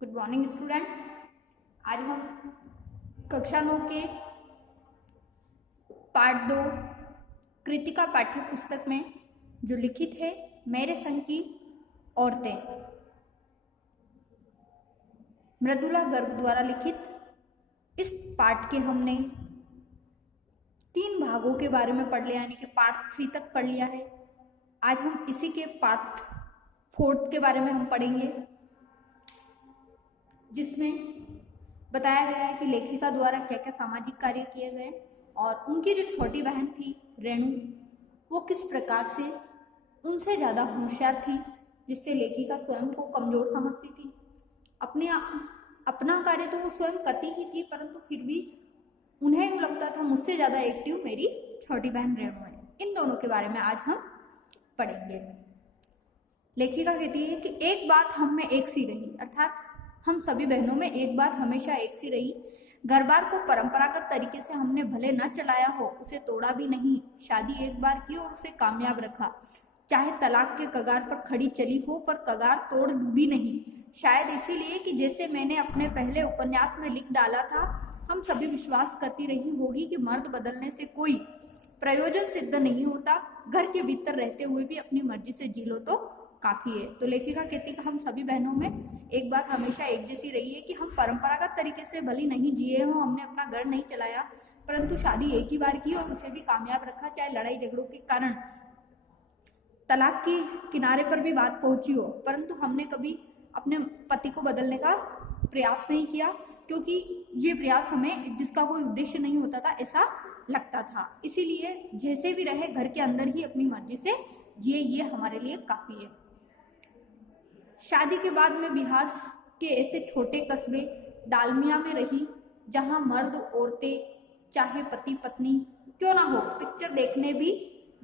Good morning student. आज हम कक्षा 9 के पार्ट 2 कृतिका पाठ्य पुस्तक में जो लिखित है मेरे संग की औरतें, मृदुला गर्ग द्वारा लिखित इस पाठ के हमने 3 भागों के बारे में पढ़ लिया, यानी कि पार्ट 3 तक पढ़ लिया है। आज हम इसी के पार्ट 4 के बारे में हम पढ़ेंगे, जिसमें बताया गया है कि लेखिका द्वारा क्या क्या सामाजिक कार्य किए गए और उनकी जो छोटी बहन थी रेणु, वो किस प्रकार से उनसे ज़्यादा होशियार थी, जिससे लेखिका स्वयं को कमज़ोर समझती थी। अपना कार्य तो वो स्वयं करती ही थी, परंतु फिर भी उन्हें यूँ लगता था मुझसे ज़्यादा एक्टिव मेरी छोटी बहन रेणु है। इन दोनों के बारे में आज हम पढ़ेंगे। लेखिका कहती है कि एक बात हम में एक सी रही, अर्थात हम सभी बहनों में एक बात हमेशा एक सी रही। घर बार को परंपरागत तरीके से हमने भले न चलाया हो, उसे तोड़ा भी नहीं। शादी एक बार की और उसे कामयाब रखा, चाहे तलाक के कगार पर खड़ी चली हो, पर कगार तोड़ डूबी नहीं। शायद इसीलिए कि जैसे मैंने अपने पहले उपन्यास में लिख डाला था, हम सभी विश्वास करती रही होगी कि मर्द बदलने से कोई प्रयोजन सिद्ध नहीं होता। घर के भीतर रहते हुए भी अपनी मर्जी से जी लो तो काफ़ी है। तो लेखिका कहती कि हम सभी बहनों में एक बात हमेशा एक जैसी रही है कि हम परंपरागत तरीके से भले नहीं जिए हों, हमने अपना घर नहीं चलाया, परंतु शादी एक ही बार की और उसे भी कामयाब रखा, चाहे लड़ाई झगड़ों के कारण तलाक की किनारे पर भी बात पहुंची हो, परंतु हमने कभी अपने पति को बदलने का प्रयास नहीं किया, क्योंकि ये प्रयास हमें जिसका कोई उद्देश्य नहीं होता था ऐसा लगता था। इसीलिए जैसे भी रहे घर के अंदर ही अपनी मर्जी से जिए, ये हमारे लिए काफ़ी है। शादी के बाद मैं बिहार के ऐसे छोटे कस्बे डालमिया में रही, जहां मर्द औरतें चाहे पति पत्नी क्यों ना हो, पिक्चर देखने भी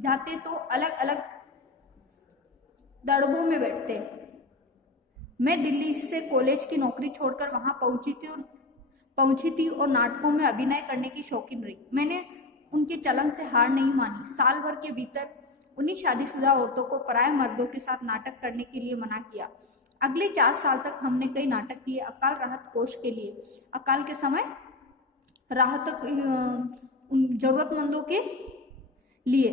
जाते तो अलग अलग दड़बों में बैठते। मैं दिल्ली से कॉलेज की नौकरी छोड़कर वहां पहुंची थी और नाटकों में अभिनय करने की शौकीन रही। मैंने उनके चलन से हार नहीं मानी। साल भर के भीतर उन्हीं शादीशुदा औरतों को पराये मर्दों के साथ नाटक करने के लिए मना किया। अगले 4 साल तक हमने कई नाटक किए अकाल राहत कोष के लिए। अकाल के समय राहत उन जरूरतमंदों के लिए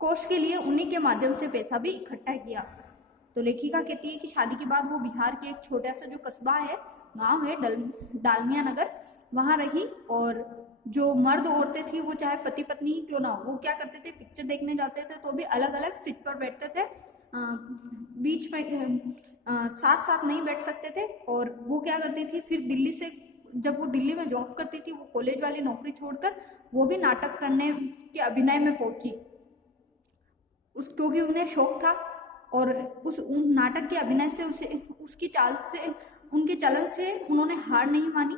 कोष के लिए उन्हीं के माध्यम से पैसा भी इकट्ठा किया। तो लेखिका कहती है कि शादी के बाद वो बिहार के एक छोटा सा जो कस्बा है, गांव है डालमिया नगर, वहाँ रही। और जो मर्द औरतें थी वो चाहे पति पत्नी ही क्यों ना हो, वो क्या करते थे, पिक्चर देखने जाते थे तो भी अलग अलग सीट पर बैठते थे, बीच में साथ साथ नहीं बैठ सकते थे। और वो क्या करती थी, फिर दिल्ली से जब वो दिल्ली में जॉब करती थी, वो कॉलेज वाली नौकरी छोड़कर वो भी नाटक करने के अभिनय में पहुंची, क्योंकि उन्हें शौक था। और उन नाटक के अभिनय से उसकी चाल से, उनके चलन से उन्होंने हार नहीं मानी।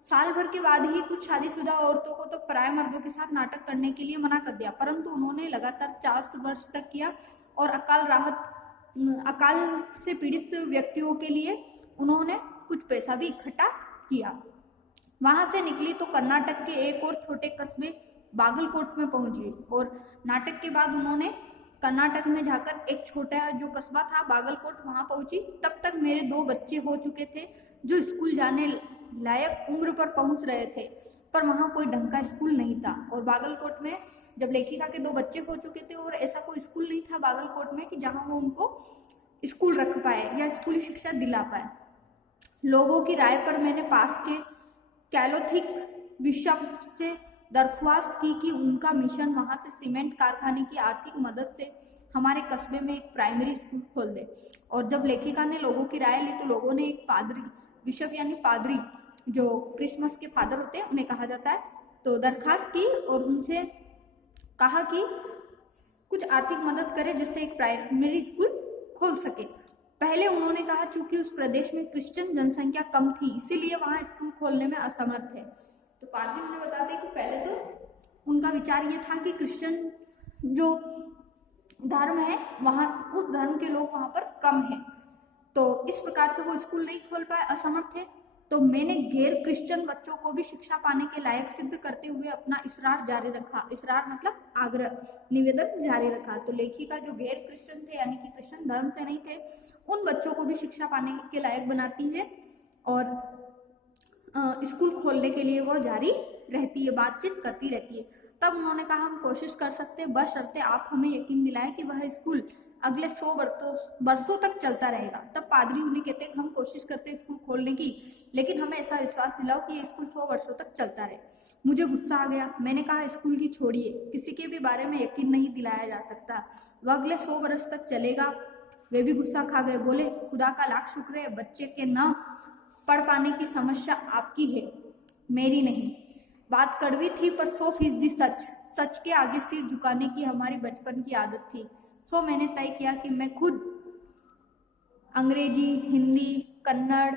साल भर के बाद ही कुछ शादीशुदा औरतों को तो पराये मर्दों के साथ नाटक करने के लिए मना कर दिया, परंतु उन्होंने लगातार 4 वर्ष तक किया और अकाल से पीड़ित व्यक्तियों के लिए उन्होंने कुछ पैसा भी इकट्ठा किया। वहां से निकली तो कर्नाटक के एक और छोटे कस्बे बागलकोट में पहुंची और नाटक के बाद उन्होंने कर्नाटक में जाकर एक छोटा जो कस्बा था बागलकोट, वहां पहुंची। तब तक मेरे 2 बच्चे हो चुके थे जो स्कूल जाने लायक उम्र पर पहुंच रहे थे, पर वहां कोई ढंग का स्कूल नहीं था। और बागलकोट में जब लेखिका के 2 बच्चे हो चुके थे और ऐसा कोई स्कूल नहीं था बागलकोट में कि जहां वो उनको स्कूल रख पाए या स्कूली शिक्षा दिला पाए। लोगों की राय पर मैंने पास के कैथोलिक बिशप से दरख्वास्त की कि उनका मिशन वहां से सीमेंट कारखाने की आर्थिक मदद से हमारे कस्बे में एक प्राइमरी स्कूल खोल दे। और जब लेखिका ने लोगों की राय ली तो लोगों ने एक पादरी, बिशप यानी पादरी, जो क्रिसमस के फादर होते हैं उन्हें कहा जाता है, तो दरखास्त की और उनसे कहा कि कुछ आर्थिक मदद करे जिससे एक प्राइमरी स्कूल खोल सके। पहले उन्होंने कहा चूंकि उस प्रदेश में क्रिश्चियन जनसंख्या कम थी, इसीलिए वहां स्कूल खोलने में असमर्थ है। तो पादरी उन्हें बताते हैं कि पहले तो उनका विचार ये था कि क्रिश्चियन जो धर्म है वहाँ, उस धर्म के लोग वहाँ पर कम हैं, तो इस प्रकार से वो स्कूल नहीं खोल पाए, असमर्थ थे। तो मैंने गैर क्रिश्चियन बच्चों को भी शिक्षा पाने के लायक सिद्ध करते हुए अपना इसरार जारी रखा। इसरार मतलब आग्रह, निवेदन जारी रखा। तो लेखिका जो गैर क्रिश्चियन थे यानी कि क्रिश्चियन धर्म से नहीं थे, उन बच्चों को भी शिक्षा पाने के लायक बनाती है और स्कूल खोलने के लिए वो जारी रहती है, बातचीत करती रहती है। तब उन्होंने कहा हम कोशिश कर सकते हैं, बशर्ते आप हमें यकीन दिलाएं कि वह स्कूल अगले 100 वर्षों तक चलता रहेगा। तब पादरी उन्हें कहते हैं हम कोशिश करते हैं स्कूल खोलने की, लेकिन हमें ऐसा विश्वास दिलाओ कि ये स्कूल 100 वर्षों तक चलता रहे। मुझे गुस्सा आ गया। मैंने कहा स्कूल की छोड़िए, किसी के भी बारे में यकीन नहीं दिलाया जा सकता, वह अगले 100 वर्ष तक चलेगा। वे भी गुस्सा खा गए, बोले खुदा का लाख शुक्र है बच्चे के न पढ़ पाने की समस्या आपकी है, मेरी नहीं। बात कड़वी थी पर 100% सच। सच के आगे सिर झुकाने की हमारी बचपन की आदत थी। सो मैंने तय किया कि मैं खुद अंग्रेजी, हिंदी, कन्नड़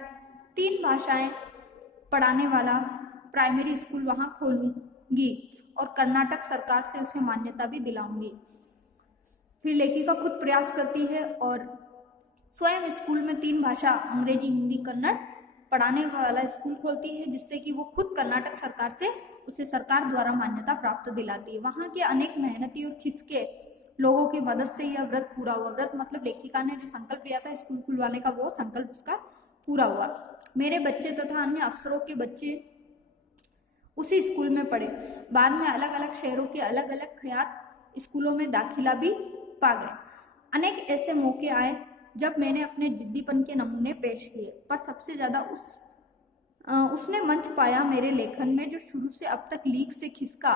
3 भाषाएं पढ़ाने वाला प्राइमरी स्कूल वहां खोलूंगी और कर्नाटक सरकार से उसे मान्यता भी दिलाऊंगी। फिर लेखिका खुद प्रयास करती है और स्वयं स्कूल में 3 भाषा अंग्रेजी, हिंदी, कन्नड़ पढ़ाने वाला स्कूल खोलती है, जिससे कि वो खुद कर्नाटक सरकार से उसे सरकार द्वारा मान्यता प्राप्त दिलाती है। वहाँ के अनेक मेहनती और खिसके लोगों की मदद से यह व्रत पूरा हुआ। व्रत मतलब लेखिका ने जो संकल्प लिया था स्कूल खुलवाने का, वो संकल्प उसका पूरा हुआ। मेरे बच्चे तथा अन्य अफसरों के बच्चे उसी स्कूल में पढ़े। बाद में अलग अलग शहरों के अलग अलग ख्यात स्कूलों में दाखिला भी पा गए। अनेक ऐसे मौके आए जब मैंने अपने जिद्दीपन के नमूने पेश किए, पर सबसे ज्यादा उसने मंच पाया मेरे लेखन में, जो शुरू से अब तक लीक से खिसका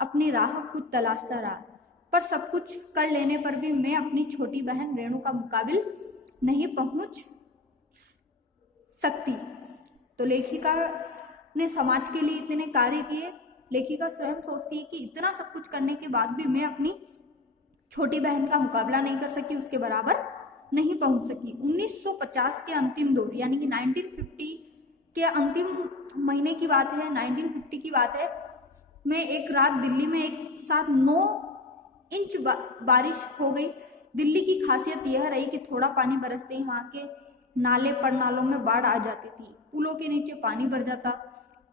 अपनी राह खुद तलाशता रहा। पर सब कुछ कर लेने पर भी मैं अपनी छोटी बहन रेणु का मुकाबिल नहीं पहुंच सकती। तो लेखिका ने समाज के लिए इतने कार्य किए। लेखिका स्वयं सोचती है कि इतना सब कुछ करने के बाद भी मैं अपनी छोटी बहन का मुकाबला नहीं कर सकी, उसके बराबर नहीं पहुंच सकी। 1950 के अंतिम दौर यानी कि 1950 के अंतिम महीने की बात है, 1950 की बात है। मैं एक रात दिल्ली में एक साथ 9 इंच बारिश हो गई। दिल्ली की खासियत यह रही कि थोड़ा पानी बरसते ही वहाँ के नाले पर नालों में बाढ़ आ जाती थी, पुलों के नीचे पानी भर जाता,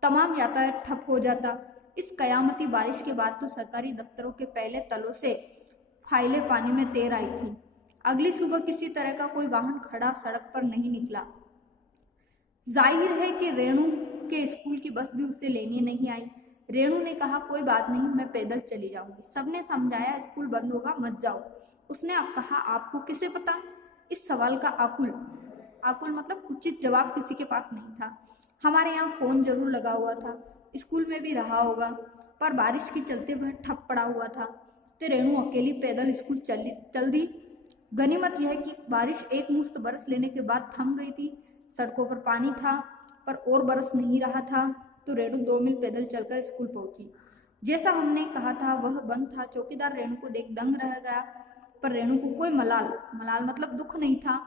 तमाम यातायात ठप हो जाता। इस कयामती बारिश के बाद तो सरकारी दफ्तरों के पहले तलों से फाइलें पानी में तैर आई थी। अगली सुबह किसी तरह का कोई वाहन खड़ा सड़क पर नहीं निकला। जाहिर है कि रेणु के स्कूल की बस भी उसे लेने नहीं आई। रेणु ने कहा कोई बात नहीं, मैं पैदल चली जाऊंगी। सबने समझाया स्कूल बंद होगा, मत जाओ। उसने अब कहा आपको कैसे पता? इस सवाल का आकुल मतलब उचित जवाब किसी के पास नहीं था। हमारे यहाँ फोन जरूर लगा हुआ था, स्कूल में भी रहा होगा, पर बारिश के चलते वह ठप पड़ा हुआ था। तो रेणु अकेली पैदल स्कूल चल दी। गनीमत यह कि बारिश एक मुश्त बरस लेने के बाद थम गई थी। सड़कों पर पानी था पर और बरस नहीं रहा था। तो रेणु 2 मील पैदल चलकर स्कूल पहुंची। जैसा हमने कहा था वह बंद था। चौकीदार रेणु को देख दंग रह गया, पर रेणु को कोई मलाल मतलब दुख नहीं था।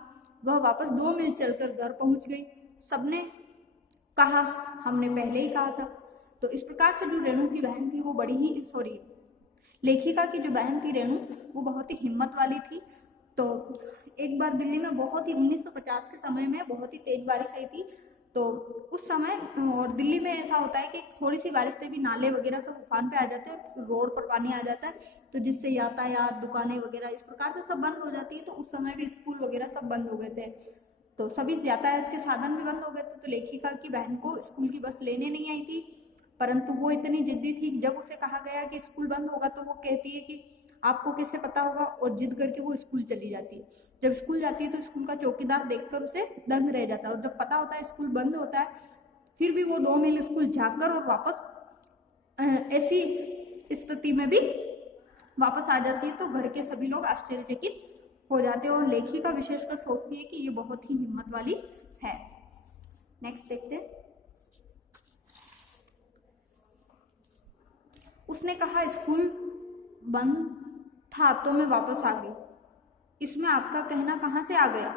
वह वापस 2 मील चलकर घर पहुंच गई। सबने कहा हमने पहले ही कहा था। तो इस प्रकार से जो रेणु की बहन थी वो लेखिका की जो बहन थी रेणु, वो बहुत ही हिम्मत वाली थी। तो एक बार दिल्ली में बहुत ही 1950 के समय में बहुत ही तेज बारिश आई थी। तो उस समय और दिल्ली में ऐसा होता है कि थोड़ी सी बारिश से भी नाले वगैरह सब उफान पे आ जाते हैं, रोड पर पानी आ जाता है, तो जिससे यातायात, दुकानें वगैरह इस प्रकार से सब बंद हो जाती है। तो उस समय भी स्कूल वगैरह सब बंद हो गए थे, तो सभी यातायात के साधन भी बंद हो गए थे। तो लेखिका की बहन को स्कूल की बस लेने नहीं आई थी, परंतु वो इतनी जिद्दी थी। जब उसे कहा गया कि स्कूल बंद होगा तो वो कहती है कि आपको कैसे पता होगा, और जिद करके वो स्कूल चली जाती है। जब स्कूल जाती है तो स्कूल का चौकीदार देखकर उसे दंग रह जाता है, और जब पता होता है स्कूल बंद होता है फिर भी वो 2 मील स्कूल झाँककर और वापस ऐसी स्थिति में भी वापस आ जाती है। तो घर के सभी लोग आश्चर्यचकित हो जाते हैं, और लेखिका विशेषकर सोचती है कि ये बहुत ही हिम्मत वाली है। नेक्स्ट देखते हैं। उसने कहा स्कूल बंद था तो मैं वापस आ गई, इसमें आपका कहना कहाँ से आ गया?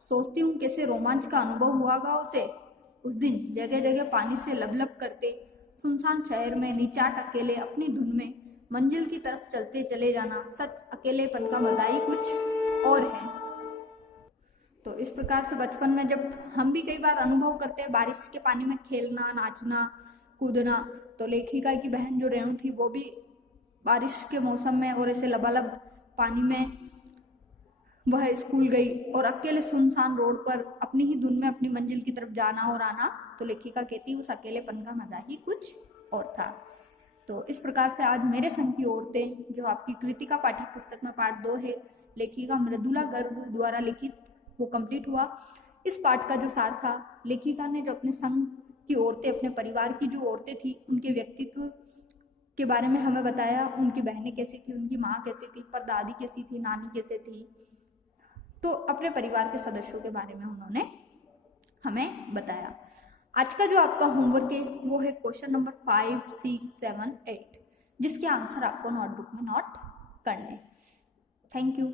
सोचती हूँ कैसे रोमांच का अनुभव हुआ होगा उसे। उस दिन जगह जगह पानी से लबलब करते सुनसान शहर में निचाट अकेले अपनी धुन में मंजिल की तरफ चलते चले जाना, सच अकेलेपन का मजा ही कुछ और है। तो इस प्रकार से बचपन में जब हम भी कई बार अनुभव करते हैं बारिश के पानी में खेलना, नाचना, कूदना, तो लेखिका की बहन जो रेणु थी वो भी बारिश के मौसम में और ऐसे लबालब पानी में वह स्कूल गई और अकेले सुनसान रोड पर अपनी ही धुन में अपनी मंजिल की तरफ जाना और आना। तो लेखिका कहती उस अकेलेपन का मजा ही कुछ और था। तो इस प्रकार से आज मेरे संग की औरतें जो आपकी कृतिका पाठ्य पुस्तक में पाठ 2 है, लेखिका मृदुला गर्ग द्वारा लिखित, वो कंप्लीट हुआ। इस पाठ का जो सार था, लेखिका ने जो अपने संग की औरतें, अपने परिवार की जो औरतें थी, उनके व्यक्तित्व के बारे में हमें बताया। उनकी बहनें कैसी थी, उनकी माँ कैसी थी, परदादी कैसी थी, नानी कैसे थी, तो अपने परिवार के सदस्यों के बारे में उन्होंने हमें बताया। आज का जो आपका होमवर्क है वो है क्वेश्चन नंबर 5, 6, 7, 8, जिसके आंसर आपको नोटबुक में नोट करने। Thank you.